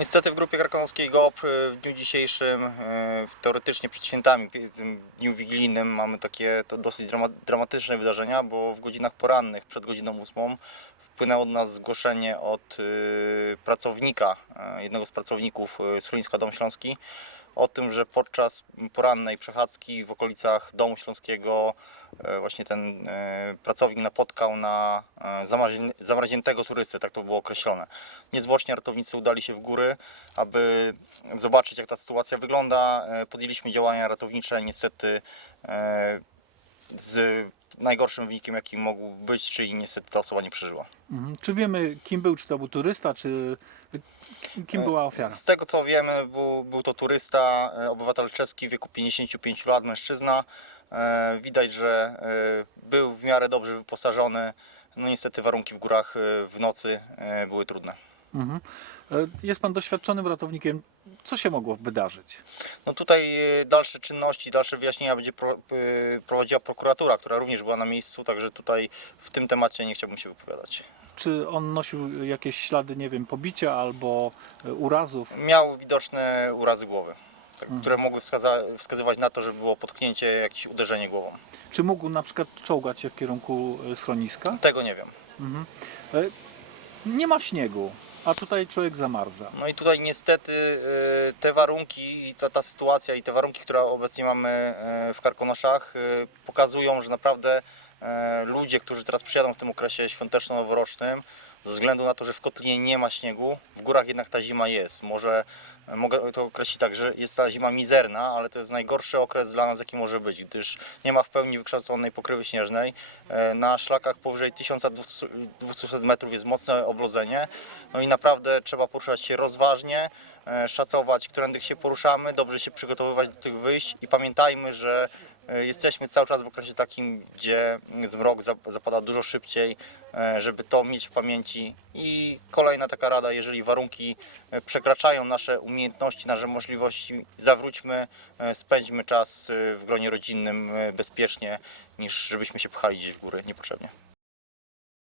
Niestety w grupie krakonoskiej GOP y, w dniu dzisiejszym, y, teoretycznie przed świętami, dniu wigilijnym mamy takie to dosyć drama, dramatyczne wydarzenia, bo w godzinach porannych, przed godziną ósmą, wpłynęło do nas zgłoszenie od y, pracownika, jednego z pracowników schroniska Dom Śląski, o tym, że podczas porannej przechadzki w okolicach Domu Śląskiego e, właśnie ten e, pracownik napotkał na e, zamarznię- zamarzniętego turystę, tak to było określone. Niezwłocznie ratownicy udali się w góry, aby zobaczyć jak ta sytuacja wygląda. Podjęliśmy działania ratownicze, niestety z najgorszym wynikiem jaki mógł być, czyli niestety ta osoba nie przeżyła. Mhm. Czy wiemy, kim był? Czy to był turysta, czy kim była ofiara? Z tego co wiemy, był, był to turysta, e, obywatel czeski w wieku 55 lat, mężczyzna. E, Widać, że e, był w miarę dobrze wyposażony. No niestety warunki w górach e, w nocy e, były trudne. Mhm. E, Jest pan doświadczonym ratownikiem. Co się mogło wydarzyć? No tutaj e, dalsze czynności, dalsze wyjaśnienia będzie e, prowadziła prokuratura, która również była na miejscu, także tutaj w tym temacie nie chciałbym się wypowiadać. Czy on nosił jakieś ślady, nie wiem, pobicia albo urazów? Miał widoczne urazy głowy, tak, które mogły wskazywać na to, że było potknięcie, jakieś uderzenie głową. Czy mógł na przykład czołgać się w kierunku schroniska? Tego nie wiem. E, Nie ma śniegu, a tutaj człowiek zamarza. No i tutaj niestety y, te warunki i ta, ta sytuacja i te warunki, które obecnie mamy y, w Karkonoszach y, pokazują, że naprawdę ludzie, którzy teraz przyjadą w tym okresie świąteczno-noworocznym, ze względu na to, że w Kotlinie nie ma śniegu, w górach jednak ta zima jest. Może mogę to określić tak, że jest ta zima mizerna, ale to jest najgorszy okres dla nas, jaki może być, gdyż nie ma w pełni wykształconej pokrywy śnieżnej. E, Na szlakach powyżej 1200 metrów jest mocne oblodzenie. No i naprawdę trzeba poruszać się rozważnie, e, szacować, którędy się poruszamy, dobrze się przygotowywać do tych wyjść i pamiętajmy, że e, jesteśmy cały czas w okresie takim, gdzie zmrok zap- zapada dużo szybciej, żeby to mieć w pamięci. I kolejna taka rada, jeżeli warunki e, przekraczają nasze umiejętności, nasze możliwości, zawróćmy, e, spędźmy czas e, w gronie rodzinnym e, bezpiecznie, niż żebyśmy się pchali gdzieś w góry niepotrzebnie.